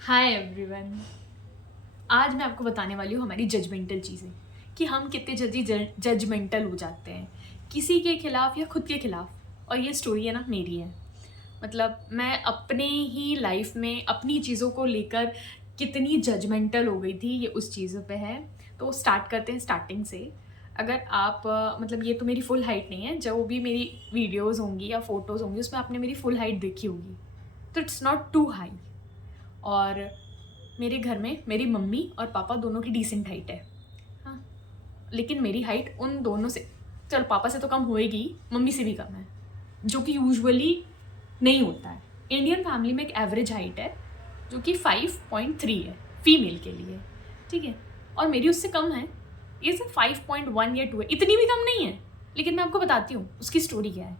Hi everyone. आज मैं आपको बताने वाली हूँ हमारी जजमेंटल चीज़ें कि हम कितने जल्दी जजमेंटल हो जाते हैं किसी के खिलाफ या खुद के खिलाफ। और ये स्टोरी है ना, मेरी है। मतलब मैं अपने ही लाइफ में अपनी चीज़ों को लेकर कितनी जजमेंटल हो गई थी, ये उस चीज़ों पे है। तो स्टार्ट करते हैं स्टार्टिंग से। अगर आप मतलब ये तो मेरी फुल हाइट नहीं है, जो भी मेरी वीडियोज़ होंगी या फोटोज़ होंगी उसमें आपने मेरी फुल हाइट देखी होगी, तो इट्स नॉट टू हाई। और मेरे घर में मेरी मम्मी और पापा दोनों की डिसेंट हाइट है। हाँ, लेकिन मेरी हाइट उन दोनों से, चल पापा से तो कम होएगी, मम्मी से भी कम है, जो कि यूजुअली नहीं होता है। इंडियन फैमिली में एक एवरेज हाइट है जो कि 5.3 है फीमेल के लिए, ठीक है। और मेरी उससे कम है, ये सिर्फ 5.1 या 2 है, इतनी भी कम नहीं है। लेकिन मैं आपको बताती हूँ उसकी स्टोरी क्या है।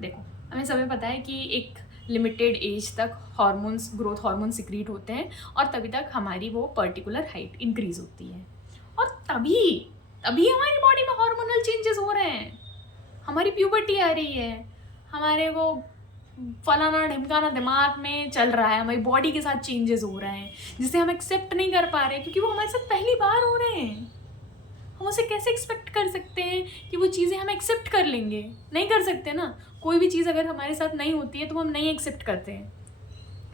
देखो, हमें सभी पता है कि एक लिमिटेड एज तक हार्मोन्स, ग्रोथ हार्मोन सिक्रीट होते हैं और तभी तक हमारी वो पर्टिकुलर हाइट इंक्रीज होती है। और तभी तभी हमारी बॉडी में हार्मोनल चेंजेस हो रहे हैं, हमारी प्यूबर्टी आ रही है, हमारे वो फलाना ढिमकाना दिमाग में चल रहा है, हमारी बॉडी के साथ चेंजेस हो रहे हैं जिसे हम एक्सेप्ट नहीं कर पा रहे क्योंकि वो हमारे साथ पहली बार हो रहे हैं। हम उसे कैसे एक्सपेक्ट कर सकते हैं कि वो चीज़ें हम एक्सेप्ट कर लेंगे? नहीं कर सकते ना। कोई भी चीज़ अगर हमारे साथ नहीं होती है तो हम नहीं एक्सेप्ट करते हैं।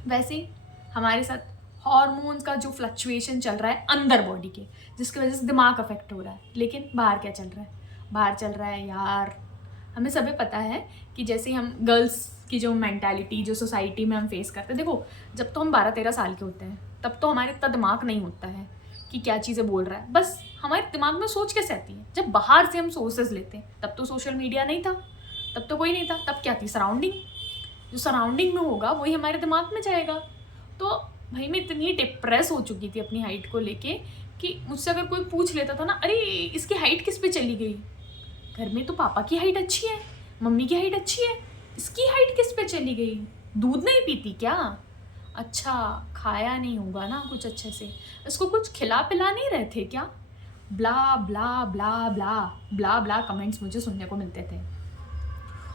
वैसे ही हमारे साथ हॉर्मोन्स का जो फ्लक्चुएशन चल रहा है अंदर बॉडी के, जिसकी वजह से दिमाग अफेक्ट हो रहा है। लेकिन बाहर क्या चल रहा है? बाहर चल रहा है यार, हमें सभी पता है कि जैसे हम गर्ल्स की जो मेंटालिटी जो सोसाइटी में हम फेस करते हैं, देखो जब तो हम 12-13 साल के होते हैं तब तो हमारे इतना दिमाग नहीं होता है कि क्या चीज़ें बोल रहा है, बस हमारे दिमाग में सोच कैसे आती है। जब बाहर से हम सोर्सेज लेते हैं तब तो सोशल मीडिया नहीं था, तब तो कोई नहीं था, तब क्या थी? सराउंडिंग। जो सराउंडिंग में होगा वही हमारे दिमाग में जाएगा। तो भाई मैं इतनी डिप्रेस हो चुकी थी अपनी हाइट को लेके कि मुझसे अगर कोई पूछ लेता था ना, अरे इसकी हाइट किस पे चली गई, घर में तो पापा की हाइट अच्छी है, मम्मी की हाइट अच्छी है, इसकी हाइट किस पे चली गई? दूध नहीं पीती क्या? अच्छा, खाया नहीं होगा ना कुछ अच्छे से, इसको कुछ खिला पिला नहीं रहे थे क्या? ब्ला ब्ला ब्ला ब्ला ब्ला ब्ला कमेंट्स मुझे सुनने को मिलते थे।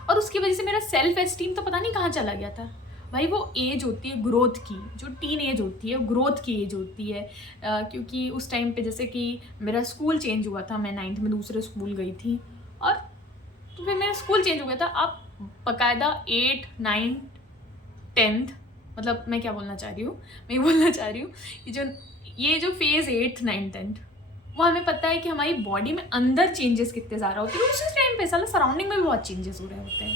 और उसकी वजह से मेरा सेल्फ एस्टीम तो पता नहीं कहाँ चला गया था। भाई वो एज होती है ग्रोथ की, जो टीन एज होती है ग्रोथ की एज होती है। क्योंकि उस टाइम पे जैसे कि मेरा स्कूल चेंज हुआ था, मैं 9th में दूसरे स्कूल गई थी और तो फिर मेरा स्कूल चेंज हो गया था। आप बाकायदा 8, 9, 10th, मतलब मैं क्या बोलना चाह रही हूँ, मैं ये बोलना चाह रही हूँ कि जो ये जो फेज़ 8th, 9th, 10th, वो हमें पता है कि हमारी बॉडी में अंदर चेंजेस कितने ज़्यादा होते हैं। उसी टाइम पे साला सराउंडिंग में भी बहुत चेंजेस हो रहे होते हैं।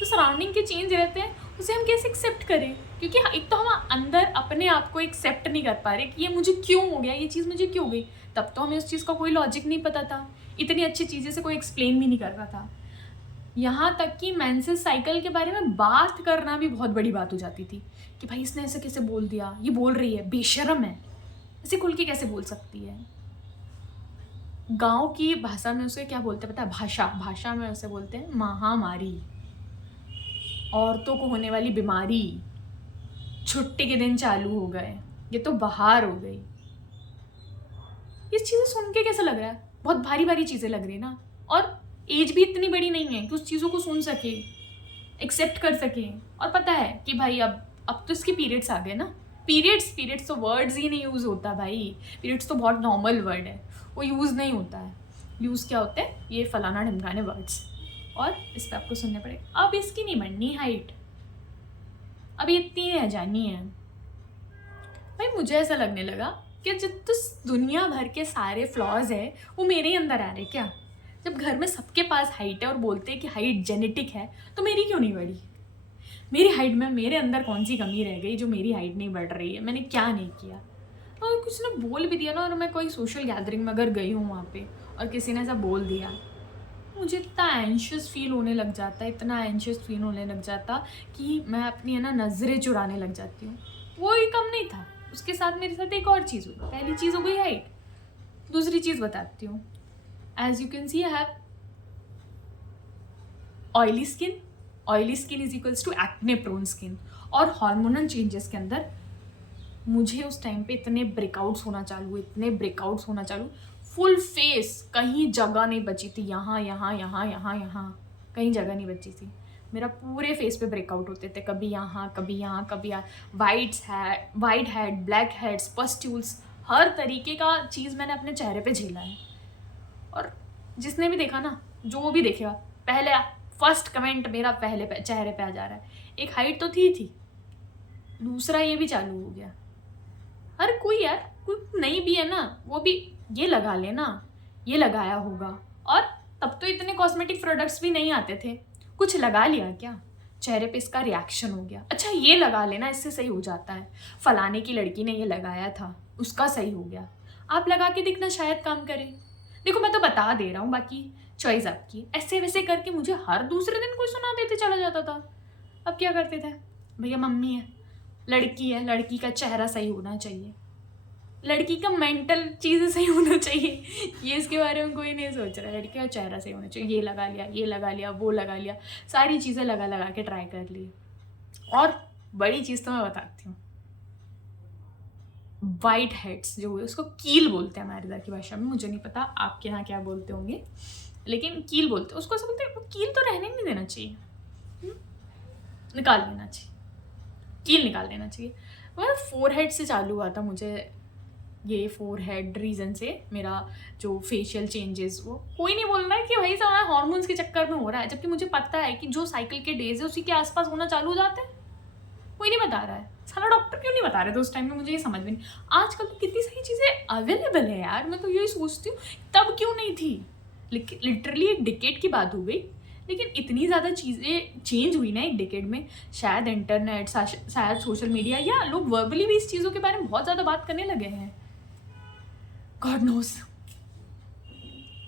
तो सराउंडिंग के चेंज रहते हैं, उसे हम कैसे एक्सेप्ट करें? क्योंकि एक तो हम अंदर अपने आप को एक्सेप्ट नहीं कर पा रहे कि ये मुझे क्यों हो गया, ये चीज़ मुझे क्यों हो गई। तब तो हमें उस चीज़ का कोई लॉजिक नहीं पता था, इतनी अच्छी चीज़ें से कोई एक्सप्लेन भी नहीं कर रहा था। यहाँ तक कि मेंसेस साइकिल के बारे में बात करना भी बहुत बड़ी बात हो जाती थी कि भाई इसने ऐसे कैसे बोल दिया, ये बोल रही है, बेशर्म है, ऐसे खुल के कैसे बोल सकती है। गांव की भाषा में उसे क्या बोलते हैं पता है? भाषा में उसे बोलते हैं महामारी, औरतों को होने वाली बीमारी, छुट्टी के दिन चालू हो गए, ये तो बाहर हो गई। ये चीज़ें सुन के कैसा लग रहा है? बहुत भारी भारी चीज़ें लग रही है ना। और एज भी इतनी बड़ी नहीं है कि उस चीज़ों को सुन सके, एक्सेप्ट कर सके। और पता है कि भाई अब तो इसके पीरियड्स आ गए ना। पीरियड्स तो वर्ड्स ही नहीं यूज़ होता भाई। पीरियड्स तो बहुत नॉर्मल वर्ड है, वो यूज़ नहीं होता है। यूज़ क्या होते हैं? ये फलाना ढिमकाने वर्ड्स। और इस पर आपको सुनने पड़ेगा, अब इसकी नहीं बढ़नी हाइट, अभी इतनी रह जानी है। भाई मुझे ऐसा लगने लगा कि जब तो दुनिया भर के सारे फ्लॉज है वो मेरे ही अंदर आ रहे क्या? जब घर में सबके पास हाइट है और बोलते हैं कि हाइट जेनेटिक है, तो मेरी क्यों नहीं बढ़ी? मेरी हाइट में मेरे अंदर कौन सी कमी रह गई जो मेरी हाइट नहीं बढ़ रही है? मैंने क्या नहीं किया? और कुछ ने बोल भी दिया ना, और मैं कोई सोशल गैदरिंग में अगर गई हूँ वहाँ पे और किसी ने ऐसा बोल दिया, मुझे इतना एंशियस फील होने लग जाता है, इतना एंशियस फील होने लग जाता कि मैं अपनी है ना नज़रें चुराने लग जाती हूँ। वो ही कम नहीं था, उसके साथ मेरे साथ एक और चीज़ हुई। पहली चीज़ हो गई हाइट, दूसरी चीज़ बताती हूँ। As you can see I have oily skin. Oily skin is equals to acne prone skin. और हार्मोनल चेंजेस के अंदर मुझे उस टाइम पे इतने ब्रेकआउट्स होना चालू हुए, इतने ब्रेकआउट्स होना चालू, फुल फेस, कहीं जगह नहीं बची थी, यहाँ यहाँ यहाँ यहाँ यहाँ, कहीं जगह नहीं बची थी। मेरा पूरे फेस पे ब्रेकआउट होते थे, कभी यहाँ कभी यहाँ कभी यहाँ, white head, black heads, pustules, हर तरीके का चीज़ मैंने अपने चेहरे पे झेला है। और जिसने भी देखा ना, जो भी देखेगा, पहले फर्स्ट कमेंट मेरा पहले चेहरे पे आ जा रहा है। एक हाइट तो थी, दूसरा ये भी चालू हो गया। हर कोई यार, कोई नहीं भी है ना, वो भी ये लगा लेना, ये लगाया होगा। और तब तो इतने कॉस्मेटिक प्रोडक्ट्स भी नहीं आते थे, कुछ लगा लिया क्या, चेहरे पे इसका रिएक्शन हो गया, अच्छा ये लगा लेना, इससे सही हो जाता है, फलाने की लड़की ने ये लगाया था, उसका सही हो गया, आप लगा के दिखना, शायद काम करे। देखो मैं तो बता दे रहा हूँ, बाकी चॉइस आपकी। ऐसे वैसे करके मुझे हर दूसरे दिन कोई सुना देते चला जाता था। अब क्या करते थे, भैया मम्मी है, लड़की है, लड़की का चेहरा सही होना चाहिए, लड़की का मेंटल चीज़ें सही होना चाहिए, ये इसके बारे में कोई नहीं सोच रहा। लड़की का चेहरा सही होना चाहिए, ये लगा लिया, ये लगा लिया, वो लगा लिया, सारी चीज़ें लगा लगा के ट्राई कर ली। और बड़ी चीज़ तो मैं बताती हूँ, वाइट हेड्स जो है उसको कील बोलते हैं हमारे इधर की भाषा में, मुझे नहीं पता आपके यहाँ क्या बोलते होंगे, लेकिन कील बोलते हैं उसको। ऐसा बोलते हैं वो कील तो रहने नहीं देना चाहिए, निकाल देना चाहिए, कील निकाल देना चाहिए। मतलब फोरहेड से चालू हुआ था मुझे ये, फोरहेड रीज़न से मेरा जो फेशियल चेंजेस, वो कोई नहीं बोल रहा है कि भाई साहब हार्मोन्स के चक्कर में हो रहा है, जबकि मुझे पता है कि जो साइकिल के डेज है उसी के आसपास होना चालू हो जाते हैं। कोई नहीं बता रहा है, सारा डॉक्टर क्यों नहीं बता रहे थे उस टाइम में, मुझे ये समझ में नहीं। आजकल तो कितनी सारी चीज़ें अवेलेबल है यार, मैं तो यही सोचती हूँ तब क्यों नहीं थी। लिटरली एक डिकेड की बात हो गई, लेकिन इतनी ज़्यादा चीज़ें चेंज हुई ना एक डिकेड में। शायद इंटरनेट, शायद सोशल मीडिया, या लोग वर्बली भी इस चीज़ों के बारे में बहुत ज़्यादा बात करने लगे हैं। गॉड नोस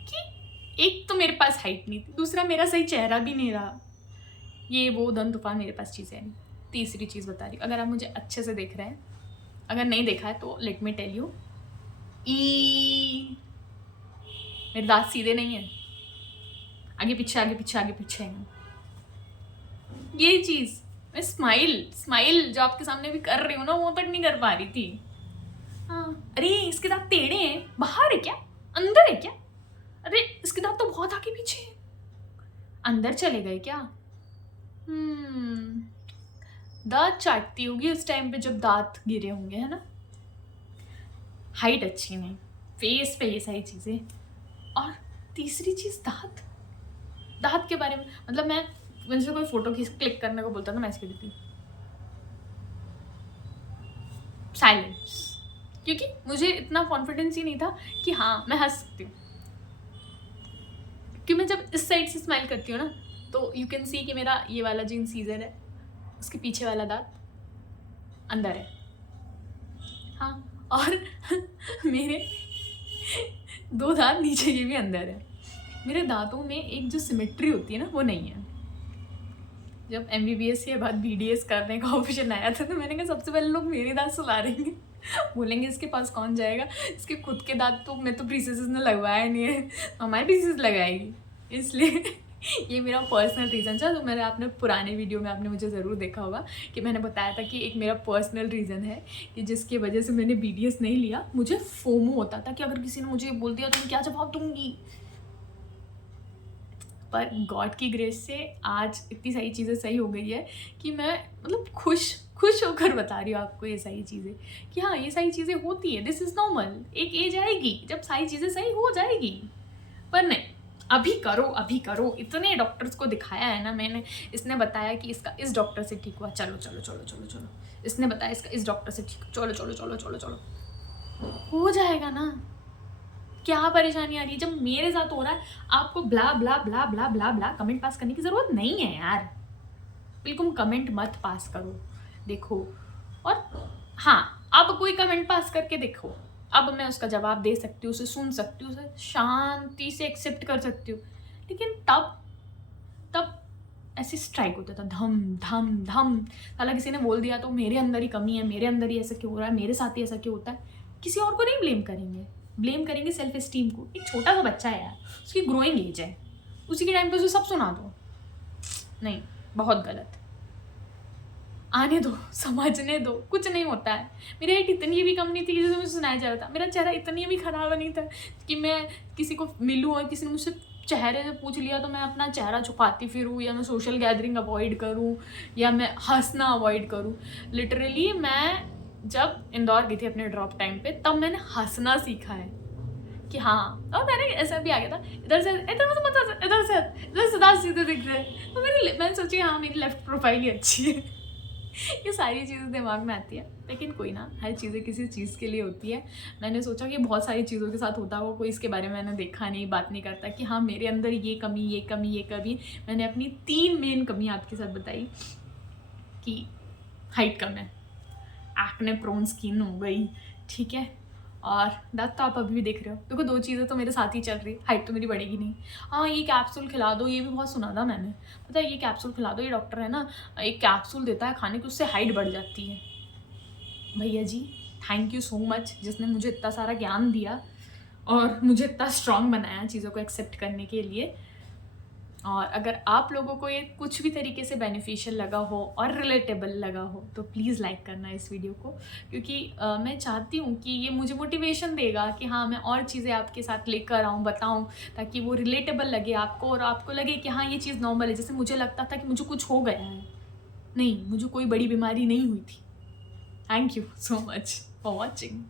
कि एक तो मेरे पास हाइट नहीं थी, दूसरा मेरा सही चेहरा भी नहीं रहा, ये वो दन तूफान मेरे पास चीज़ें नहीं। तीसरी चीज़ बता रही हूँ, अगर आप मुझे अच्छे से देख रहे हैं, अगर नहीं देखा है तो लेट मी टेल यू, मेरे दांत सीधे नहीं है, आगे पीछे आगे पीछे आगे पीछे हैं। ये चीज़ मैं स्माइल जो आपके सामने भी कर रही हूँ ना, वो तक नहीं कर पा रही थी। हाँ, अरे इसके दांत टेढ़े हैं, बाहर है क्या, अंदर है क्या, अरे इसके दांत तो बहुत आगे पीछे हैं, अंदर चले गए क्या। दांत चाटती होगी उस टाइम पे जब दांत गिरे होंगे, है ना। हाइट अच्छी नहीं, फेस पे ये सारी चीज़ें। और तीसरी चीज़ दांत के बारे में, मतलब मैं मुझसे कोई फोटो क्लिक करने को बोलता था, मैं ऐसे करती साइलेंस, क्योंकि मुझे इतना कॉन्फिडेंस ही नहीं था कि हाँ मैं हंस सकती हूँ। कि मैं जब इस साइड से स्माइल करती हूँ ना, तो यू कैन सी कि मेरा ये वाला जो इंसीजर है, उसके पीछे वाला दांत अंदर है। हाँ, और मेरे 2 दांत नीचे ये भी अंदर है। मेरे दांतों में एक जो सिमेट्री होती है ना, वो नहीं है। जब MBBS के बाद BDS करने का ऑप्शन आया था, तो मैंने कहा सबसे पहले लोग मेरे दांत सुला देंगे, बोलेंगे इसके पास कौन जाएगा, इसके खुद के दांत तो मैं तो प्रीसेस ने लगवाया नहीं है, हमारी प्रीसेस लगाएगी। इसलिए ये मेरा पर्सनल रीज़न था। तो मैंने आपने पुराने वीडियो में आपने मुझे ज़रूर देखा होगा कि मैंने बताया था कि एक मेरा पर्सनल रीज़न है कि जिसकी वजह से मैंने BDS नहीं लिया। मुझे फोमो होता था कि अगर किसी ने मुझे बोल दिया तो मैं क्या जवाब दूंगी। पर गॉड की ग्रेस से आज इतनी सारी चीज़ें सही हो गई है कि मैं मतलब खुश होकर बता रही हूँ आपको ये सारी चीज़ें कि हाँ ये सारी चीज़ें होती है, दिस इज़ नॉर्मल। एक एज आएगी जब सारी चीज़ें सही हो जाएगी, पर नहीं अभी करो। इतने डॉक्टर्स को दिखाया है ना मैंने, इसने बताया कि इसका इस डॉक्टर से ठीक हुआ, चलो, इसने बताया इसका इस डॉक्टर से ठीक, चलो, हो जाएगा ना। क्या परेशानी आ रही है जब मेरे साथ हो रहा है? आपको ब्ला ब्ला ब्ला ब्ला ब्ला ब्ला कमेंट पास करने की ज़रूरत नहीं है यार, बिल्कुल कमेंट मत पास करो। देखो, और हाँ अब कोई कमेंट पास करके देखो, अब मैं उसका जवाब दे सकती हूँ, उसे सुन सकती हूँ, उसे शांति से एक्सेप्ट कर सकती हूँ। लेकिन तब ऐसे स्ट्राइक होता था, धम धम धम। साला किसी ने बोल दिया तो मेरे अंदर ही कमी है, मेरे अंदर ही ऐसा क्यों हो रहा है, मेरे साथ ही ऐसा क्यों होता है। किसी और को नहीं ब्लेम करेंगे सेल्फ एस्टीम को। एक छोटा सा बच्चा है यार, उसकी ग्रोइंग एज है, उसी के टाइम पे उसे सब सुना दो, नहीं, बहुत गलत। आने दो, समझने दो, कुछ नहीं होता है। मेरी हाइट इतनी भी कम नहीं थी जैसे मुझे सुनाया जा रहा था, मेरा चेहरा इतनी भी ख़राब नहीं था कि मैं किसी को मिलूँ और किसी ने मुझसे चेहरे से पूछ लिया तो मैं अपना चेहरा छुपाती फिरूँ, या मैं सोशल गैदरिंग अवॉइड करूँ, या मैं हंसना अवॉइड करूँ। लिटरली मैं जब इंदौर गई थी अपने ड्रॉप टाइम पे, तब मैंने हंसना सीखा है कि हाँ। और मैंने ऐसा भी आ गया था, इधर से मत हंस, इधर से दांत सीधे दिख रहे हैं, तो मैंने सोची हाँ मेरी लेफ्ट प्रोफाइल ही अच्छी है। ये सारी चीज़ें दिमाग में आती है, लेकिन कोई ना, हर चीज़ें किसी चीज़ के लिए होती है। मैंने सोचा कि बहुत सारी चीज़ों के साथ होता होगा, कोई इसके बारे में मैंने देखा नहीं, बात नहीं करता कि हाँ मेरे अंदर ये कमी। मैंने अपनी 3 मेन कमी आपके साथ बताई कि हाइट कम है, एक्ने प्रोन स्किन हो गई, ठीक है, और दांत तो आप अभी भी देख रहे हो। देखो 2 चीज़ें तो मेरे साथ ही चल रही, हाइट तो मेरी बढ़ेगी नहीं। हाँ ये कैप्सूल खिला दो, ये भी बहुत सुना था मैंने, पता है ये कैप्सूल खिला दो, ये डॉक्टर है ना एक कैप्सूल देता है खाने की, उससे हाइट बढ़ जाती है। भैया जी थैंक यू सो मच जिसने मुझे इतना सारा ज्ञान दिया और मुझे इतना स्ट्रॉन्ग बनाया चीज़ों को एक्सेप्ट करने के लिए। और अगर आप लोगों को ये कुछ भी तरीके से बेनिफिशियल लगा हो और रिलेटेबल लगा हो तो प्लीज़ लाइक करना इस वीडियो को, क्योंकि मैं चाहती हूँ कि ये मुझे मोटिवेशन देगा कि हाँ मैं और चीज़ें आपके साथ लेकर आऊँ, बताऊँ, ताकि वो रिलेटेबल लगे आपको और आपको लगे कि हाँ ये चीज़ नॉर्मल है। जैसे मुझे लगता था कि मुझे कुछ हो गया है, नहीं, मुझे कोई बड़ी बीमारी नहीं हुई थी। Thank you so much for watching.